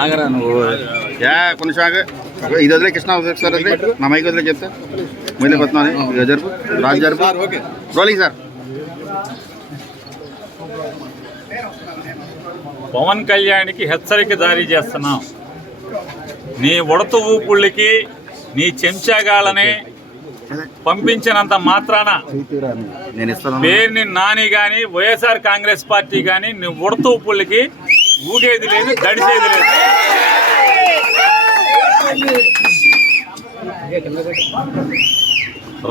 ఆగరా నువ్వు కొంచెం ఆగ ఇది వదిలే కృష్ణ సార్ వదిలే నా మైక్ వదిలే చెప్తా మొదలు కొత్తున్నాను జరుపు రాజు జరుపు రోలింగ్ సార్. పవన్ కళ్యాణ్కి హెచ్చరిక జారీ చేస్తున్నాం. నీ ఉడత ఊపుళ్ళకి నీ చెంచాగాళ్ళని పంపించినంత మాత్రాన పేరుని నాని కానీ వైఎస్ఆర్ కాంగ్రెస్ పార్టీ కానీ నీ ఉడత ఊపుళ్ళకి ఊగేది లేదు, గడిచేది లేదు.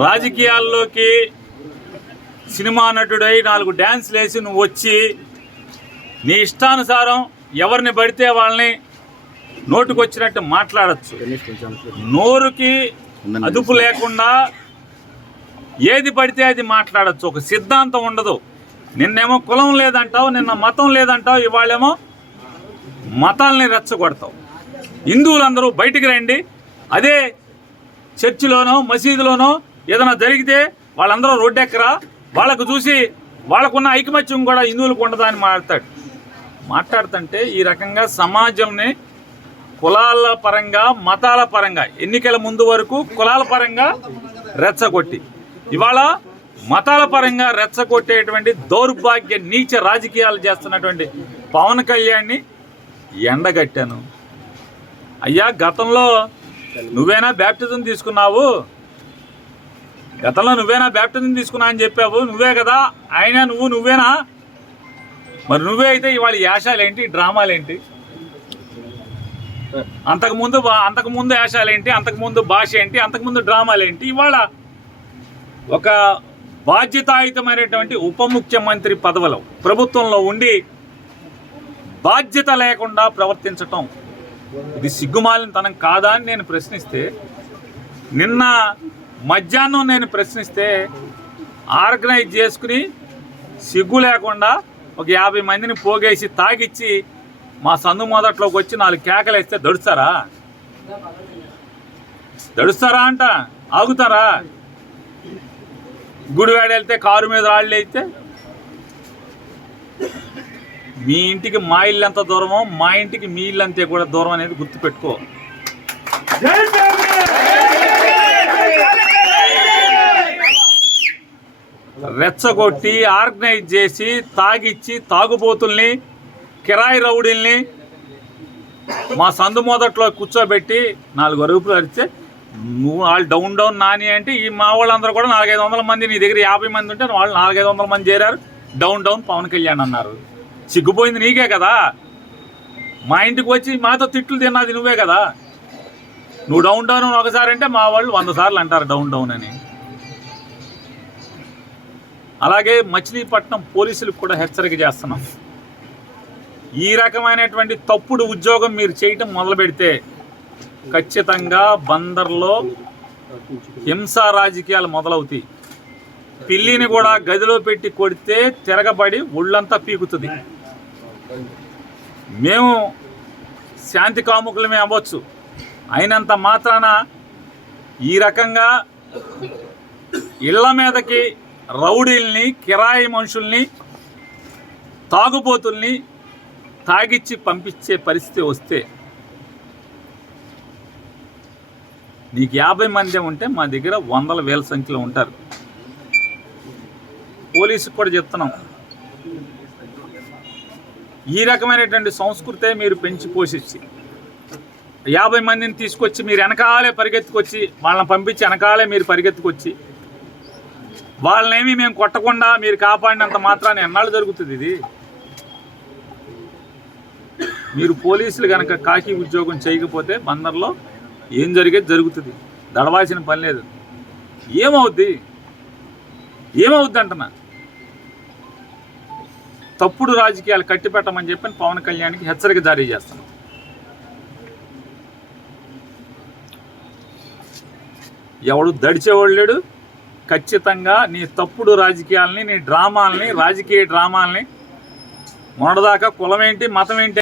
రాజకీయాల్లోకి సినిమా నటుడై 4 డ్యాన్స్లు వేసి నువ్వు వచ్చి నీ ఇష్టానుసారం ఎవరిని పడితే వాళ్ళని నోటుకొచ్చినట్టు మాట్లాడచ్చు. నోరుకి అదుపు లేకుండా ఏది పడితే అది మాట్లాడచ్చు. ఒక సిద్ధాంతం ఉండదు. నిన్నేమో కులం లేదంటావు, నిన్న మతం లేదంటావు, ఇవాళేమో మతాలని రెచ్చగొడతావు. హిందువులందరూ బయటికి రండి, అదే చర్చిలోనో మసీదులోనో ఏదైనా జరిగితే వాళ్ళందరూ రోడ్డెక్కరా, వాళ్ళకు చూసి వాళ్ళకున్న ఐకమత్యం కూడా హిందువులకు ఉండదా అని మాట్లాడుతుంటే ఈ రకంగా సమాజంని కులాల పరంగా మతాల పరంగా ఎన్నికల ముందు వరకు కులాల పరంగా రెచ్చగొట్టి ఇవాళ మతాల పరంగా రెచ్చగొట్టేటువంటి దౌర్భాగ్య నీచ రాజకీయాలు చేస్తున్నటువంటి పవన్ కళ్యాణ్ని ఎండగట్టాను. అయ్యా, గతంలో నువ్వేనా బ్యాప్టిజం తీసుకున్నావు? గతంలో నువ్వేనా బ్యాప్టిజం తీసుకున్నా అని చెప్పావు, నువ్వే కదా ఆయన, నువ్వేనా? మరి నువ్వే అయితే ఇవాళ యాషాలేంటి, డ్రామాలేంటి? అంతకుముందు యాషాలేంటి, అంతకుముందు భాష ఏంటి, అంతకుముందు డ్రామాలేంటి? ఇవాళ ఒక బాధ్యతాయుతమైనటువంటి ఉప ముఖ్యమంత్రి పదవిలో ప్రభుత్వంలో ఉండి బాధ్యత లేకుండా ప్రవర్తించటం ఇది సిగ్గుమాలినతనం కాదా అని నేను ప్రశ్నిస్తే, నిన్న మధ్యాహ్నం నేను ప్రశ్నిస్తే ఆర్గనైజ్ చేసుకుని సిగ్గు లేకుండా ఒక 50 మందిని పోగేసి తాగిచ్చి మా సందు మొదట్లోకి వచ్చి 4 కేకలు వేస్తే దడుస్తారా అంట? ఆగుతారా? గుడివాడ వెళ్తే కారు మీద రాళ్ళు అయితే మీ ఇంటికి మా ఇల్లు ఎంత దూరమో మా ఇంటికి మీ ఇల్లు అంతే కూడా దూరం అనేది గుర్తుపెట్టుకో. రెచ్చగొట్టి ఆర్గనైజ్ చేసి తాగిచ్చి తాగుబోతుల్ని కిరాయి రౌడీల్ని మా సందు మొదట్లో కూర్చోబెట్టి 4 అరుపులు అరిస్తే నువ్వు వాళ్ళు డౌన్ నాని అంటే ఈ మా వాళ్ళందరూ కూడా 400-500 మంది, నీ దగ్గర 50 మంది ఉంటే వాళ్ళు 400-500 మంది చేరారు, డౌన్ పవన్ కళ్యాణ్ అన్నారు. సిగ్గుపోయింది నీకే కదా. మా ఇంటికి వచ్చి మాతో తిట్లు తిన్నది నువ్వే కదా. నువ్వు డౌన్ ఒకసారి అంటే మా వాళ్ళు 100 సార్లు అంటారు డౌన్ అని. అలాగే మచిలీపట్నం పోలీసులకు కూడా హెచ్చరిక చేస్తున్నాం. ఈ రకమైనటువంటి తప్పుడు ఉద్యోగం మీరు చేయటం మొదలు పెడితే ఖచ్చితంగా బందర్లో హింసా రాజకీయాలు మొదలవుతాయి. పిల్లిని కూడా గదిలో పెట్టి కొడితే తిరగబడి ఒళ్ళంతా పీకుతుంది. మేము శాంతి కాముకులమే అవ్వచ్చు, అయినంత మాత్రాన ఈ రకంగా ఇళ్ల మీదకి రౌడీల్ని, కిరాయి మనుషుల్ని, తాగుబోతుల్ని తాగిచ్చి పంపించే పరిస్థితి వస్తే నీకు 50 మంది ఉంటే మా దగ్గర 100,000 సంఖ్యలో ఉంటారు. పోలీసుకు కూడా చెప్తున్నాం, ఈ రకమైనటువంటి సంస్కృతే మీరు పెంచి పోషించి 50 మందిని తీసుకొచ్చి మీరు వెనకాలే పరిగెత్తుకొచ్చి వాళ్ళని పంపించి వెనకాలే మీరు పరిగెత్తుకొచ్చి వాళ్ళనేమి మేము కొట్టకుండా మీరు కాపాడినంత మాత్రాన్ని ఎన్నాళ్ళు జరుగుతుంది ఇది? మీరు పోలీసులు కనుక కాకి ఉద్యోగం చేయకపోతే బందర్లో ఏం జరిగేది జరుగుతుంది. దడవాల్సిన పని లేదు. ఏమవుద్ది అంటున్నా. తప్పుడు రాజకీయాలు కట్టిపెట్టమని చెప్పని పవన్ కళ్యాణ్కి హెచ్చరిక జారీ చేస్తున్నాం. ఎవడు దడిచేవాడు లేడు. ఖచ్చితంగా నీ తప్పుడు రాజకీయాలని, నీ డ్రామాలని, రాజకీయ డ్రామాలని మొన్నటిదాకా కులం ఏంటి, మతం ఏంటి